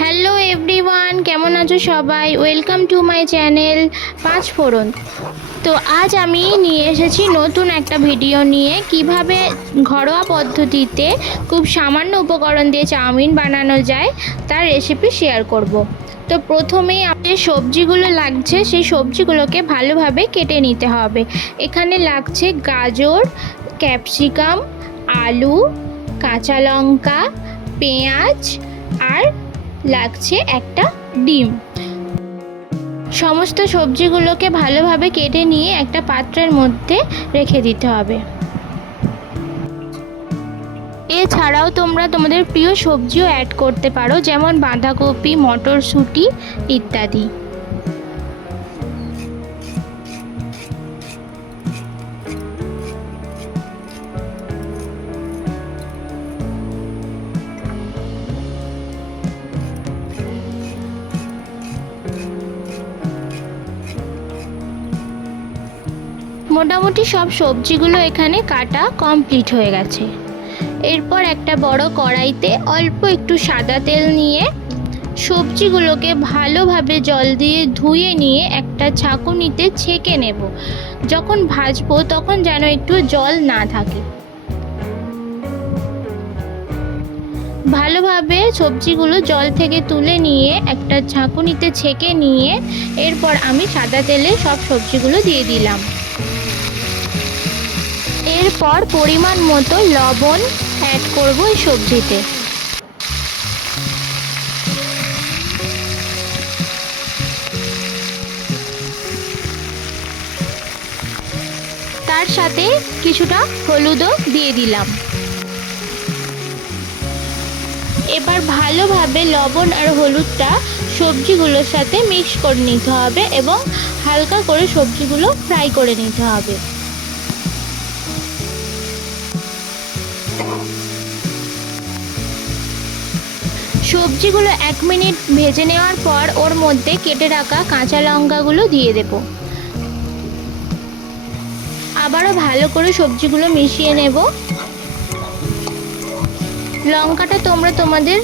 Hello everyone, কেমন আছো সবাই? ওয়েলকাম টু মাই চ্যানেল পাঁচ ফোড়ন। তো আজ আমি নিয়ে এসেছি নতুন একটা ভিডিও নিয়ে, কিভাবে ঘরোয়া পদ্ধতিতে খুব সামান্য উপকরণ দিয়ে চাউমিন বানানো যায় তার রেসিপি শেয়ার করব। তো প্রথমেই আমাদের সবজিগুলো লাগছে, সেই সবজিগুলোকে ভালোভাবে কেটে নিতে হবে। এখানে লাগছে গাজর, ক্যাপসিকাম, আলু, কাঁচা লঙ্কা, পেঁয়াজ আর লাগছে একটা ডিম। সমস্ত সবজিগুলোকে ভালোভাবে কেটে নিয়ে একটা পাত্রের মধ্যে রেখে দিতে হবে। এছাড়াও তোমরা তোমাদের প্রিয় সবজিও অ্যাড করতে পারো, যেমন বাঁধাকপি, মটরশুঁটি ইত্যাদি। মোটামুটি সব সবজিগুলো এখানে কাটা কমপ্লিট হয়ে গেছে। এরপর একটা বড় কড়াইতে অল্প একটু সাদা তেল নিয়ে সবজিগুলোকে ভালোভাবে জল দিয়ে ধুয়ে নিয়ে একটা ছাঁকুনিতে ছেঁকে নেব। যখন ভাজবো তখন যেন একটু জল না থাকে। ভালোভাবে সবজিগুলো জল থেকে তুলে নিয়ে একটা ছাঁকুনিতে ছেঁকে নিয়ে এরপর আমি সাদা তেলে সব সবজিগুলো দিয়ে দিলাম। এরপর পরিমাণ মতো লবণ অ্যাড করব এই সবজিতে। তার সাথে কিছুটা হলুদও দিয়ে দিলাম। এবার ভালোভাবে লবণ আর হলুদটা সবজিগুলোর সাথে মিক্স করে নিতে হবে এবং হালকা করে সবজিগুলো ফ্রাই করে নিতে হবে। সবজিগুলো 1 মিনিট ভেজে নেওয়ার পর ওর মধ্যে কেটে রাখা কাঁচা লঙ্কাগুলো দিয়ে দেব। আবারও ভালো করে সবজিগুলো মিশিয়ে নেব। লঙ্কাটা তোমরা তোমাদের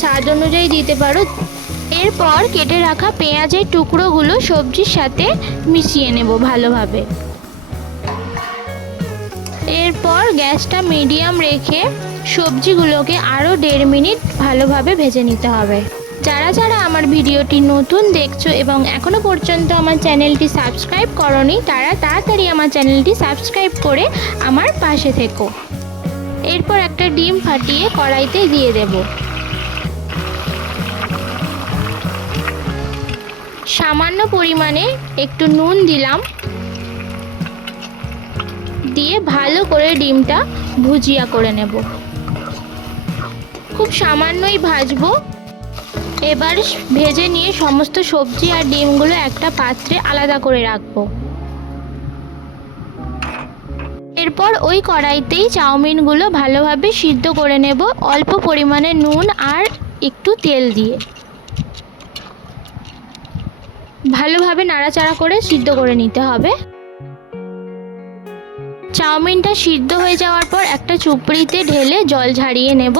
স্বাদ অনুযায়ী দিতে পারো। এরপর কেটে রাখা পেঁয়াজের টুকরোগুলো সবজির সাথে মিশিয়ে নেব ভালোভাবে। এরপর গ্যাসটা মিডিয়াম রেখে সবজিগুলোকে আরও 1.5 মিনিট ভালোভাবে ভেজে নিতে হবে। যারা যারা আমার ভিডিওটি নতুন দেখছো এবং এখনও পর্যন্ত আমার চ্যানেলটি সাবস্ক্রাইব করোনি, তারা তাড়াতাড়ি আমার চ্যানেলটি সাবস্ক্রাইব করে আমার পাশে থেকো। এরপর একটা ডিম ফাটিয়ে কড়াইতে দিয়ে দেব। সামান্য পরিমাণে একটু নুন দিলাম, দিয়ে ভালো করে ডিমটা ভুজিয়া করে নেব। খুব সামান্যই ভাজবো। এবার ভেজে নিয়ে সমস্ত সবজি আর ডিমগুলো একটা পাত্রে আলাদা করে রাখবো। এরপর ওই কড়াইতেই চাউমিনগুলো ভালোভাবে সিদ্ধ করে নেব, অল্প পরিমাণে নুন আর একটু তেল দিয়ে। ভালোভাবে নাড়াচাড়া করে সিদ্ধ করে নিতে হবে। চাউমিনটা সিদ্ধ হয়ে যাওয়ার পর একটা চুপড়িতে ঢেলে জল ঝারিয়ে নেব।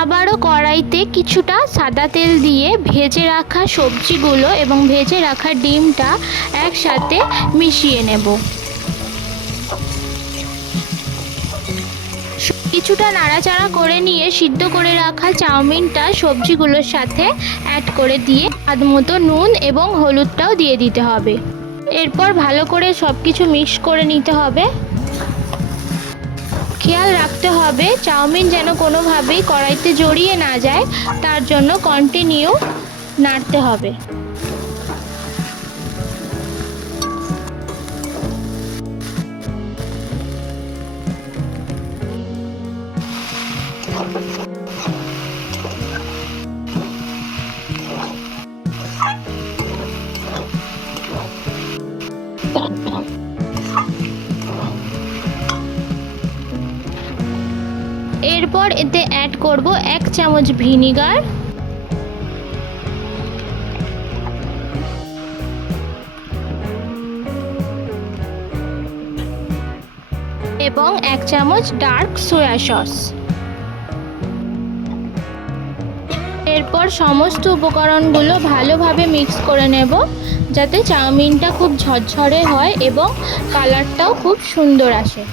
আবারও কড়াইতে কিছুটা সাদা তেল দিয়ে ভেজে রাখা সবজিগুলো এবং ভেজে রাখা ডিমটা একসাথে মিশিয়ে নেব। কিছুটা নাড়াচাড়া করে নিয়ে সিদ্ধ করে রাখা চাউমিনটা সবজিগুলোর সাথে অ্যাড করে দিয়ে স্বাদ মতো নুন এবং হলুদটাও দিয়ে দিতে হবে। এরপর ভালো করে সব কিছু মিক্স করে নিতে হবে। খেয়াল রাখতে হবে চাউমিন যেন কোনোভাবেই কড়াইতে জড়িয়ে না যায়, তার জন্য কন্টিনিউ নাড়তে হবে। এরপর এতে অ্যাড করব 1 চামচ ভিনিগার, এবং 1 চামচ ডার্ক সয়া সস। এরপর সমস্ত উপকরণগুলো ভালোভাবে মিক্স করে নেব, যাতে চাউমিনটা খুব ঝরঝরে হয় এবং কালারটাও খুব সুন্দর আসে।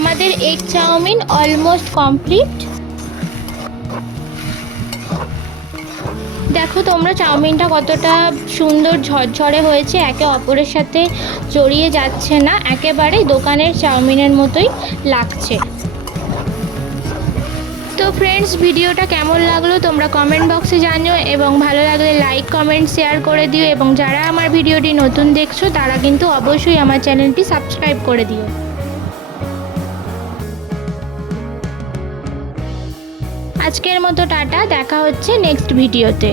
আমাদের এগ চাউমিন অলমোস্ট কমপ্লিট। দেখো তোমরা চাউমিনটা কতটা সুন্দর ঝরঝরে হয়েছে, একে অপরের সাথে জড়িয়ে যাচ্ছে না, একেবারে দোকানের চাউমিনের মতোই লাগছে। তো ফ্রেন্ডস, ভিডিওটা কেমন লাগলো তোমরা কমেন্ট বক্সে জানিও এবং ভালো লাগলে লাইক কমেন্ট শেয়ার করে দিও, এবং যারা আমার ভিডিওটি নতুন দেখছো তারা কিন্তু অবশ্যই আমার চ্যানেলটি সাবস্ক্রাইব করে দিও। আজকের মতো টাটা, দেখা হচ্ছে নেক্সট ভিডিওতে।